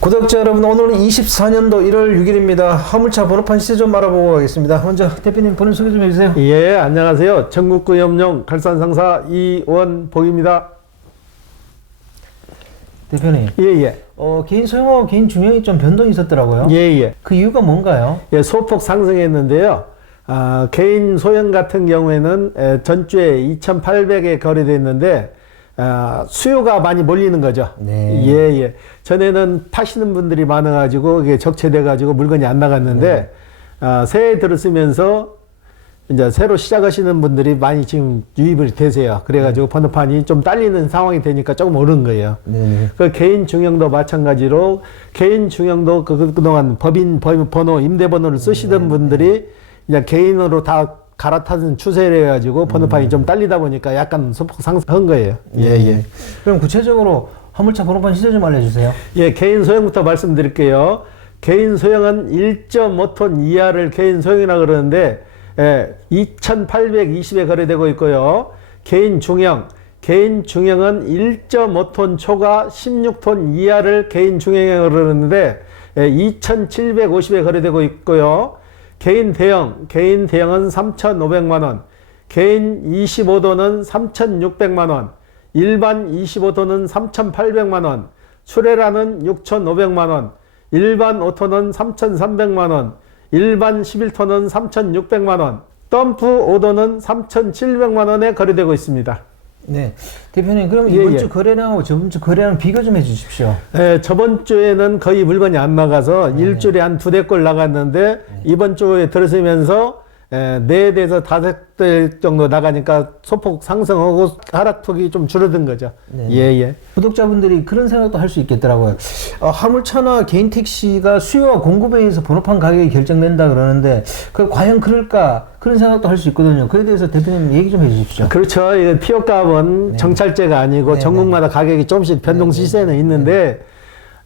구독자 여러분 오늘은 24년도 1월 6일입니다. 화물차 번호판 시세 좀 알아보고 가겠습니다. 먼저 대표님 본인 소개 좀 해주세요. 예, 안녕하세요. 전국구 염령 갈산상사 이원복입니다. 대표님, 예, 예. 어, 개인 소형하고 개인 중형이 좀 변동이 있었더라고요. 예, 예. 그 이유가 뭔가요? 예, 소폭 상승했는데요. 아, 개인 소형 같은 경우에는 에, 전주에 2,800에 거래됐는데 아, 수요가 많이 몰리는 거죠. 네. 예, 예. 전에는 파시는 분들이 많아가지고 이게 적체돼가지고 물건이 안 나갔는데 아, 새해 들었으면서 이제 새로 시작하시는 분들이 많이 지금 유입을 되세요. 그래가지고 번호판이 좀 딸리는 상황이 되니까 조금 오른 거예요. 네. 그 개인 중형도 마찬가지로 개인 중형도 그, 그동안 법인 번- 번호, 임대번호를 쓰시던 분들이 이제 개인으로 다 갈아타는 추세를 해가지고 번호판이 좀 딸리다 보니까 약간 소폭 상승한 거예요. 예, 예. 그럼 구체적으로 화물차 번호판 시세 좀 알려주세요. 예, 개인 소형부터 말씀드릴게요. 개인 소형은 1.5톤 이하를 개인 소형이라 그러는데, 예, 2,820에 거래되고 있고요. 개인 중형, 개인 중형은 1.5톤 초과 16톤 이하를 개인 중형이라고 그러는데, 예, 2,750에 거래되고 있고요. 개인 대형, 개인 대형은 3,500만 원, 개인 25도는 3,600만 원, 일반 25도는 3,800만 원, 수레라는 6,500만 원, 일반 5톤은 3,300만 원, 일반 11톤은 3,600만 원, 덤프 5도는 3,700만 원에 거래되고 있습니다. 네. 대표님, 그럼 예, 이번 예. 주 거래량하고 저번 주 거래량 비교 좀 해 주십시오. 에, 저번 주에는 거의 물건이 안 나가서 일주일에 한 두 대꼴 나갔는데 이번 주에 들어서면서 에, 네 대에서 다섯 대 정도 나가니까 소폭 상승하고 하락폭이 좀 줄어든 거죠. 네. 예, 예. 구독자분들이 그런 생각도 할 수 있겠더라고요. 어, 화물차나 개인 택시가 수요와 공급에 의해서 번호판 가격이 결정된다 그러는데 그 과연 그럴까 그런 생각도 할 수 있거든요. 그에 대해서 대표님 얘기 좀 해주십시오. 그렇죠. 이거 피업값은 정찰제가 아니고 네, 전국마다 가격이 조금씩 변동 시세는 있는데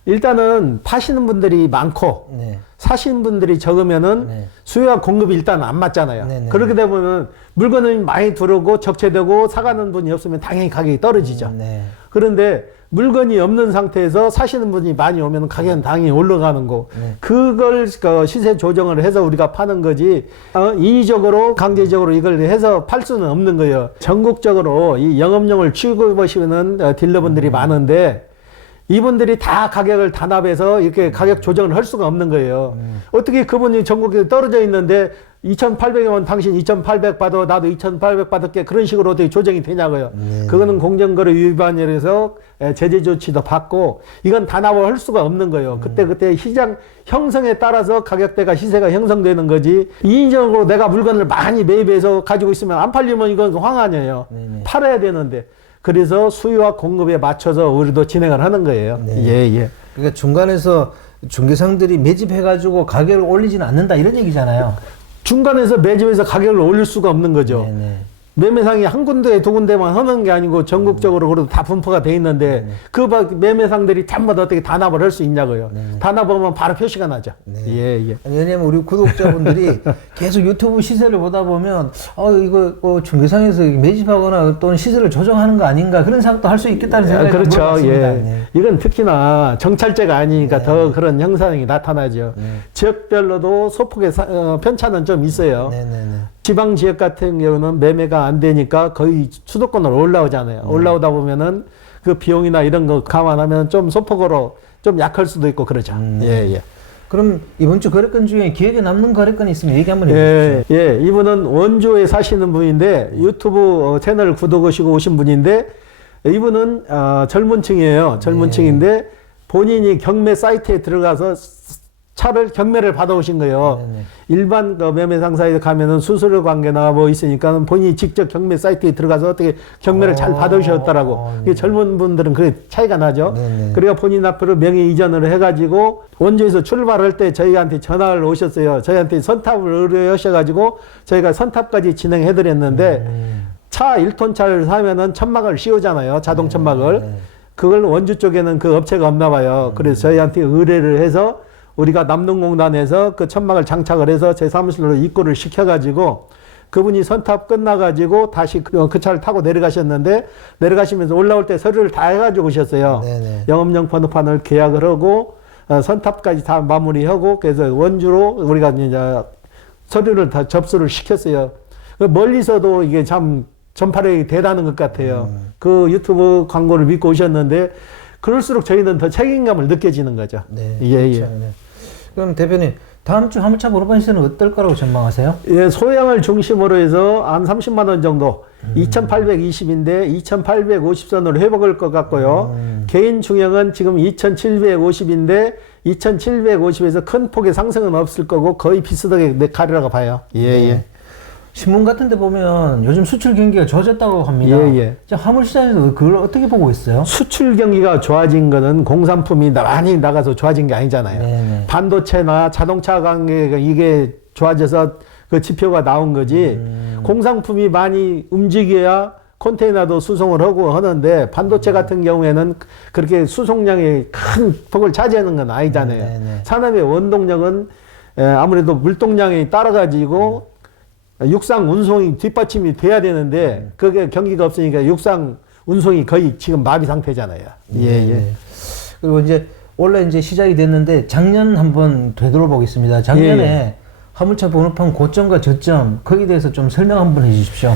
일단은 파시는 분들이 많고 네. 사시는 분들이 적으면은 네. 수요와 공급이 일단 안 맞잖아요. 네, 네. 그렇게 되면은 물건이 많이 들어오고 적체되고 사가는 분이 없으면 당연히 가격이 떨어지죠. 네. 그런데 물건이 없는 상태에서 사시는 분이 많이 오면 가격은 당연히 올라가는 거. 네. 그걸 그 시세 조정을 해서 우리가 파는 거지. 어, 인위적으로 강제적으로 이걸 해서 팔 수는 없는 거예요. 전국적으로 이 영업용을 취급하시는 어, 딜러분들이 음. 많은데 이분들이 다 가격을 단합해서 이렇게 가격 조정을 할 수가 없는 거예요. 음. 어떻게 그분이 전국에 떨어져 있는데 2,800원 당신 2,800 받아 나도 2,800 받을게 그런 식으로 어떻게 조정이 되냐고요. 네. 그거는 공정거래 위반이라서 에, 제재 조치도 받고 이건 단합을 할 수가 없는 거예요. 그때 그때 시장 형성에 따라서 가격대가 시세가 형성되는 거지 인위적으로 내가 물건을 많이 매입해서 가지고 있으면 안 팔리면 이건 황한이에요. 네네. 팔아야 되는데 그래서 수요와 공급에 맞춰서 우리도 진행을 하는 거예요. 네. 예, 예. 그러니까 중간에서 중개상들이 매집해가지고 가격을 올리지는 않는다 이런 얘기잖아요. 중간에서 매집해서 가격을 올릴 수가 없는 거죠. 네네. 매매상이 한 군데 두 군데만 하는 게 아니고 전국적으로 그래도 다 분포가 돼 있는데 그 바- 매매상들이 전부 다 어떻게 단합을 할 수 있냐고요. 네. 단합하면 바로 표시가 나죠. 예, 예. 아니, 왜냐면 우리 구독자분들이 계속 유튜브 시세를 보다 보면 어 이거 뭐 중개상에서 매집하거나 또는 시세를 조정하는 거 아닌가 그런 생각도 할 수 있겠다는 아, 생각이 그렇죠. 들어봤습니다. 예. 네. 이건 특히나 정찰제가 아니니까 더 그런 현상이 나타나죠. 네. 지역별로도 소폭의 사- 어, 편차는 좀 있어요. 네 네 네. 지방 지역 같은 경우는 매매가 안 되니까 거의 수도권으로 올라오잖아요. 올라오다 보면은 그 비용이나 이런 거 감안하면 좀 소폭으로 좀 약할 수도 있고 그러죠. 예, 예. 그럼 이번 주 거래건 중에 기억에 남는 거래건이 있으면 얘기 한번 해주십시오. 예, 예. 이분은 원주에 사시는 분인데 유튜브 어, 채널 구독하시고 오신 분인데 이분은 어, 젊은 층이에요. 젊은 네. 층인데 본인이 경매 사이트에 들어가서 차를 경매를 받아오신 거예요. 네네. 일반 그 매매 상사에 가면은 수수료 관계나 뭐 있으니까 본인이 직접 경매 사이트에 들어가서 어떻게 경매를 잘 어, 받으셨더라고. 어, 그게 젊은 분들은 그게 차이가 나죠. 네네. 그래가 본인 앞으로 명의 이전을 해가지고 원주에서 출발할 때 저희한테 전화를 오셨어요. 저희한테 선탑을 의뢰하셔가지고 저희가 선탑까지 진행해드렸는데 음. 차 1톤 차를 사면은 천막을 씌우잖아요. 자동 천막을. 네. 그걸 원주 쪽에는 그 업체가 없나 봐요. 그래서 저희한테 의뢰를 해서 우리가 남동공단에서 그 천막을 장착을 해서 제 사무실로 입고를 시켜가지고 그분이 선탑 끝나가지고 다시 그, 그 차를 타고 내려가셨는데 내려가시면서 올라올 때 서류를 다 해가지고 오셨어요. 네네. 영업용 번호판을 계약을 하고 어, 선탑까지 다 마무리하고 그래서 원주로 우리가 이제 서류를 다 접수를 시켰어요. 그 멀리서도 이게 참 전파력이 대단한 것 같아요. 그 유튜브 광고를 믿고 오셨는데 그럴수록 저희는 더 책임감을 느껴지는 거죠. 네. 예, 예. 그렇죠. 네. 그럼 대표님 다음 주 화물차 번호판 시세는 어떨 거라고 전망하세요? 예, 소형을 중심으로 해서 한 30만 원 정도, 2,820인데 2,850선으로 회복할 것 같고요. 개인 중형은 지금 2,750인데 2,750에서 큰 폭의 상승은 없을 거고 거의 비슷하게 내 가리라고 봐요. 예, 예. 신문 같은 데 보면 요즘 수출 경기가 좋아졌다고 합니다. 예, 예. 자, 화물 시장에서 그걸 어떻게 보고 있어요? 수출 경기가 좋아진 거는 공산품이 많이 나가서 좋아진 게 아니잖아요. 네네. 반도체나 자동차 관계가 이게 좋아져서 그 지표가 나온 거지. 음. 공산품이 많이 움직여야 컨테이너도 수송을 하고 하는데 반도체 음. 같은 경우에는 그렇게 수송량이 큰 폭을 차지하는 건 아니잖아요. 네네. 산업의 원동력은 에, 아무래도 물동량이 따라가지고 육상 운송이 뒷받침이 돼야 되는데 그게 경기가 없으니까 육상 운송이 거의 지금 마비 상태잖아요. 예, 예. 네. 그리고 이제 원래 이제 시작이 됐는데 작년 한번 되돌아보겠습니다. 작년에 예, 화물차 번호판 고점과 저점 거기에 대해서 좀 설명 한번 해주십시오.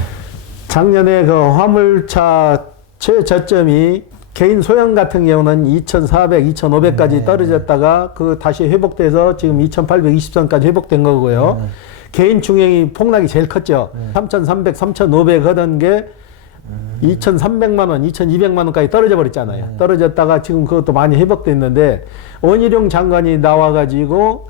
작년에 그 화물차 최저점이 개인 소형 같은 경우는 2,400, 2,500까지 떨어졌다가 그 다시 회복돼서 지금 2,820선까지 회복된 거고요. 개인 중형이 폭락이 제일 컸죠. 3,300, 3,500 하던 게 2,300만 원, 2,200만 원까지 떨어져 버렸잖아요. 떨어졌다가 지금 그것도 많이 회복됐는데 원희룡 장관이 나와가지고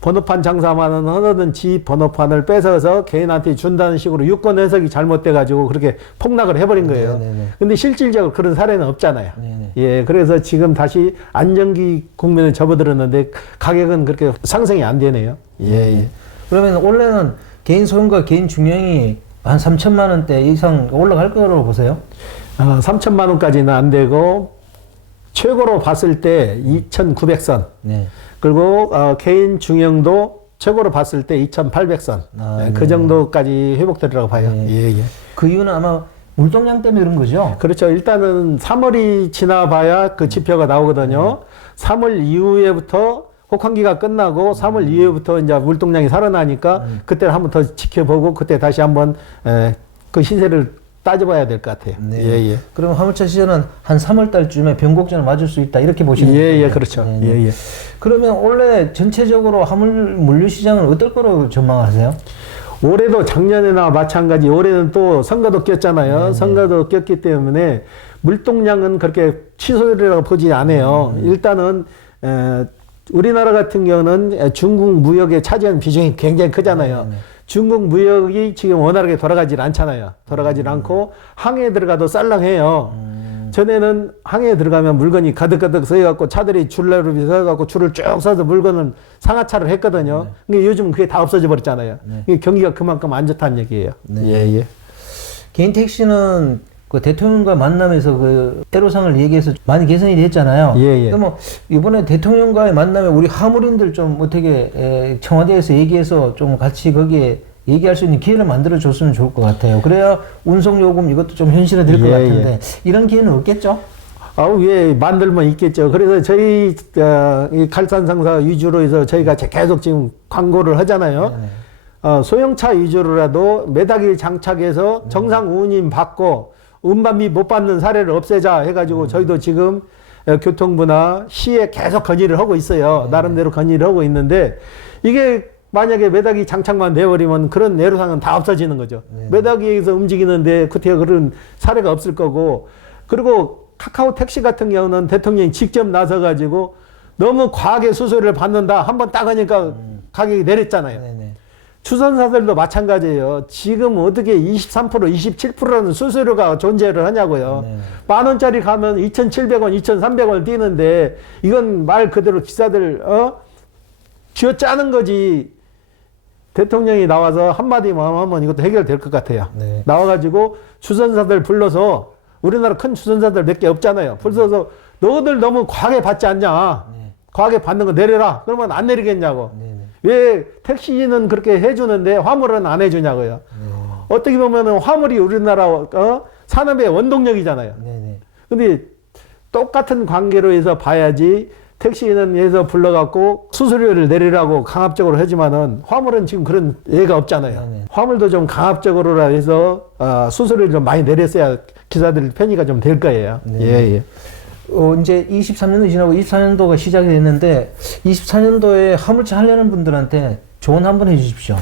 번호판 장사만은 하던 지 번호판을 뺏어서 개인한테 준다는 식으로 유권 해석이 잘못돼가지고 그렇게 폭락을 해버린 거예요. 네네네. 근데 실질적으로 그런 사례는 없잖아요. 네네. 예, 그래서 지금 다시 안정기 국면에 접어들었는데 가격은 그렇게 상승이 안 되네요. 예, 예. 그러면 원래는 개인 소형과 개인 중형이 한 3천만 원대 이상 올라갈 거라고 보세요? 아, 3천만 원까지는 안 되고 최고로 봤을 때 2,900선 네. 그리고 어, 개인 중형도 최고로 봤을 때 2,800선 아, 네, 그 정도까지 회복되리라고 봐요. 네. 예, 예. 그 이유는 아마 물동량 때문에 그런 거죠? 그렇죠. 일단은 3월이 지나봐야 그 지표가 나오거든요. 3월 이후에부터 혹한기가 끝나고 3월 이후부터 이제 물동량이 살아나니까 그때 한번 더 지켜보고 그때 다시 한번 에, 그 시세를 따져봐야 될 것 같아요. 네. 예, 예. 그럼 화물차 시장은 한 3월 달쯤에 변곡점을 맞을 수 있다 이렇게 보시면 예, 예, 그렇죠. 네, 네. 예, 예. 그러면 원래 전체적으로 화물 물류 시장은 어떨 거로 전망하세요? 올해도 작년에나 마찬가지 올해는 또 선거도 꼈잖아요. 선거도 꼈기 때문에 물동량은 그렇게 취소되라고 보지 않아요. 일단은 에, 우리나라 같은 경우는 중국 무역에 차지하는 비중이 굉장히 크잖아요. 중국 무역이 지금 원활하게 돌아가질 않잖아요. 돌아가질 않고 항해에 들어가도 쌀랑해요. 전에는 항해에 들어가면 물건이 가득가득 서해갖고 차들이 줄레로 서해갖고 줄을 쭉 서서 물건을 상하차를 했거든요. 근데 요즘 그게 다 없어져 버렸잖아요. 이게 경기가 그만큼 안 좋다는 얘기예요. 네. 예, 예. 개인 택시는 그 대통령과 만남에서 그 애로상을 얘기해서 많이 개선이 됐잖아요. 예, 예. 그럼 뭐 이번에 대통령과의 만남에 우리 화물인들 좀 어떻게 에, 청와대에서 얘기해서 좀 같이 거기에 얘기할 수 있는 기회를 만들어 줬으면 좋을 것 같아요. 그래야 운송 요금 이것도 좀 현실화될 것 예, 같은데 이런 기회는 없겠죠? 아우 예 만들면 있겠죠. 그래서 저희 어, 이 칼산 상사 위주로 해서 저희가 계속 지금 광고를 하잖아요. 네. 어, 소형차 위주로라도 매다기 장착해서 정상 운임 받고 운반비 못 받는 사례를 없애자 해가지고 저희도 지금 어, 교통부나 시에 계속 건의를 하고 있어요. 나름대로 건의를 하고 있는데 이게 만약에 매다기 장착만 돼버리면 그런 내로상은 다 없어지는 거죠. 매다기에서 움직이는데 그때 그런 사례가 없을 거고 그리고 카카오 택시 같은 경우는 대통령이 직접 나서 가지고 너무 과하게 수수료를 받는다 한번 따가니까 가격이 내렸잖아요. 추선사들도 마찬가지예요. 지금 어떻게 23% 27%라는 수수료가 존재를 하냐고요. 네. 만 원짜리 가면 2,700원, 2,300원 뛰는데 이건 말 그대로 기사들 어 쥐어 짜는 거지. 대통령이 나와서 한마디만 하면 이것도 해결될 것 같아요. 네. 나와가지고 추선사들 불러서 우리나라 큰 추선사들 몇 개 없잖아요. 불러서 너희들 너무 과하게 받지 않냐. 네. 과하게 받는 거 내려라. 그러면 안 내리겠냐고. 네네. 왜 택시는 그렇게 해주는데 화물은 안 해주냐고요. 네. 어떻게 보면은 화물이 우리나라 어? 산업의 원동력이잖아요. 네네. 근데 똑같은 관계로 해서 봐야지 택시는 예서 불러갖고 수수료를 내리라고 강압적으로 하지만은 화물은 지금 그런 예가 없잖아요. 네네. 화물도 좀 강압적으로라 해서 아, 수수료를 좀 많이 내렸어야 기사들 편의가 좀 될 거예요. 네. 예, 예. 어, 이제 23년도 지나고 24년도가 시작이 됐는데 24년도에 화물차 하려는 분들한테 조언 한번 해주십시오.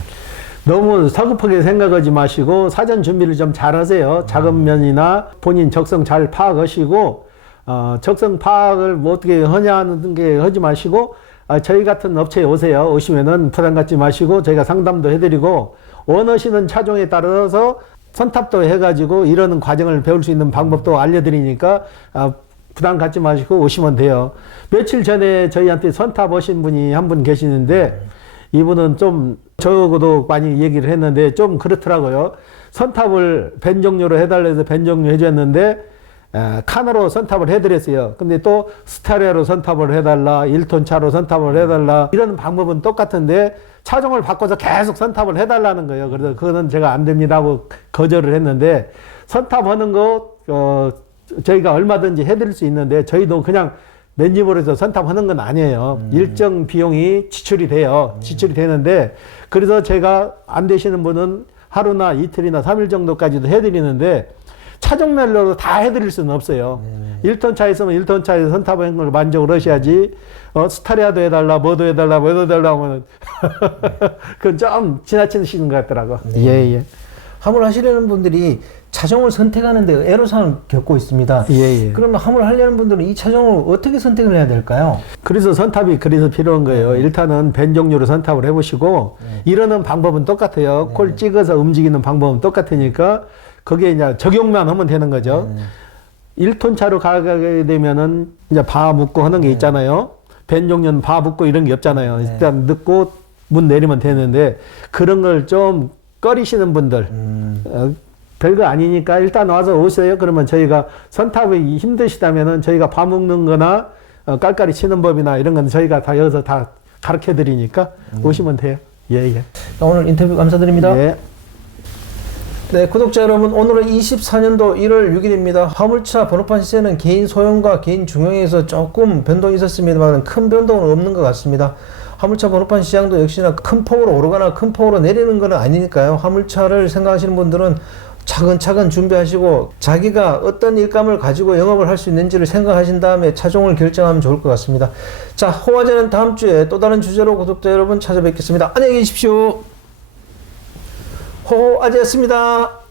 너무 서급하게 생각하지 마시고 사전 준비를 좀 잘 하세요. 작은 면이나 본인 적성 잘 파악하시고 어, 적성 파악을 뭐 어떻게 하냐는 게 하지 마시고 아, 저희 같은 업체에 오세요. 오시면은 부담 갖지 마시고 저희가 상담도 해드리고 원하시는 차종에 따라서 선탑도 해가지고 이러는 과정을 배울 수 있는 방법도 알려드리니까 아, 부담 갖지 마시고 오시면 돼요. 며칠 전에 저희한테 선탑 오신 분이 한 분 계시는데 이분은 좀 저하고도 많이 얘기를 했는데 좀 그렇더라고요. 선탑을 벤 종류로 해달라 해서 벤 종류 해줬는데 에, 카나로 선탑을 해드렸어요. 근데 또 스타리아로 선탑을 해달라, 1톤 차로 선탑을 해달라 이런 방법은 똑같은데 차종을 바꿔서 계속 선탑을 해달라는 거예요. 그래서 그거는 제가 안 됩니다 하고 거절을 했는데 선탑하는 거 어, 저희가 얼마든지 해드릴 수 있는데 저희도 그냥 맨집으로 해서 선탑하는 건 아니에요. 일정 비용이 지출이 돼요. 지출이 되는데 그래서 제가 안 되시는 분은 하루나 이틀이나 삼일 정도까지도 해드리는데 차종별로 다 해드릴 수는 없어요. 일 1톤 차 있으면 1톤 차에서 선탑하는 걸 만족을 하셔야지 어, 스타리아도 해달라 뭐도 해달라 뭐도 해달라 하면 그건 좀 지나치시는 것 같더라고. 예, 예. 화물 하시려는 분들이 차종을 선택하는데 애로사항을 겪고 있습니다. 예, 예. 그러면 화물 하려는 분들은 이 차종을 어떻게 선택을 해야 될까요? 그래서 선탑이 그래서 필요한 거예요. 일단은 벤 종류로 선탑을 해보시고 이러는 방법은 똑같아요. 콜 찍어서 움직이는 방법은 똑같으니까 거기에 이제 적용만 하면 되는 거죠. 일 1톤 차로 가게 되면은 이제 바 묶고 하는 게 있잖아요. 벤 종류는 바 묶고 이런 게 없잖아요. 일단 넣고 문 내리면 되는데 그런 걸좀 꺼리시는 분들 음, 어, 별거 아니니까 일단 와서 오세요. 그러면 저희가 선탑이 힘드시다면은 저희가 밥 먹는 거나 어, 깔깔이 치는 법이나 이런 건 저희가 다 여기서 다 가르쳐 드리니까 오시면 돼요. 예, 예. 자, 오늘 인터뷰 감사드립니다. 예. 네, 구독자 여러분, 오늘은 24년도 1월 6일입니다. 화물차 번호판 시세는 개인 소형과 개인 중형에서 조금 변동이 있었습니다만 큰 변동은 없는 것 같습니다. 화물차 번호판 시장도 역시나 큰 폭으로 오르거나 큰 폭으로 내리는 건 아니니까요. 화물차를 생각하시는 분들은 차근차근 준비하시고 자기가 어떤 일감을 가지고 영업을 할 수 있는지를 생각하신 다음에 차종을 결정하면 좋을 것 같습니다. 자, 호화제는 다음 주에 또 다른 주제로 구독자 여러분 찾아뵙겠습니다. 안녕히 계십시오. 호호아재였습니다.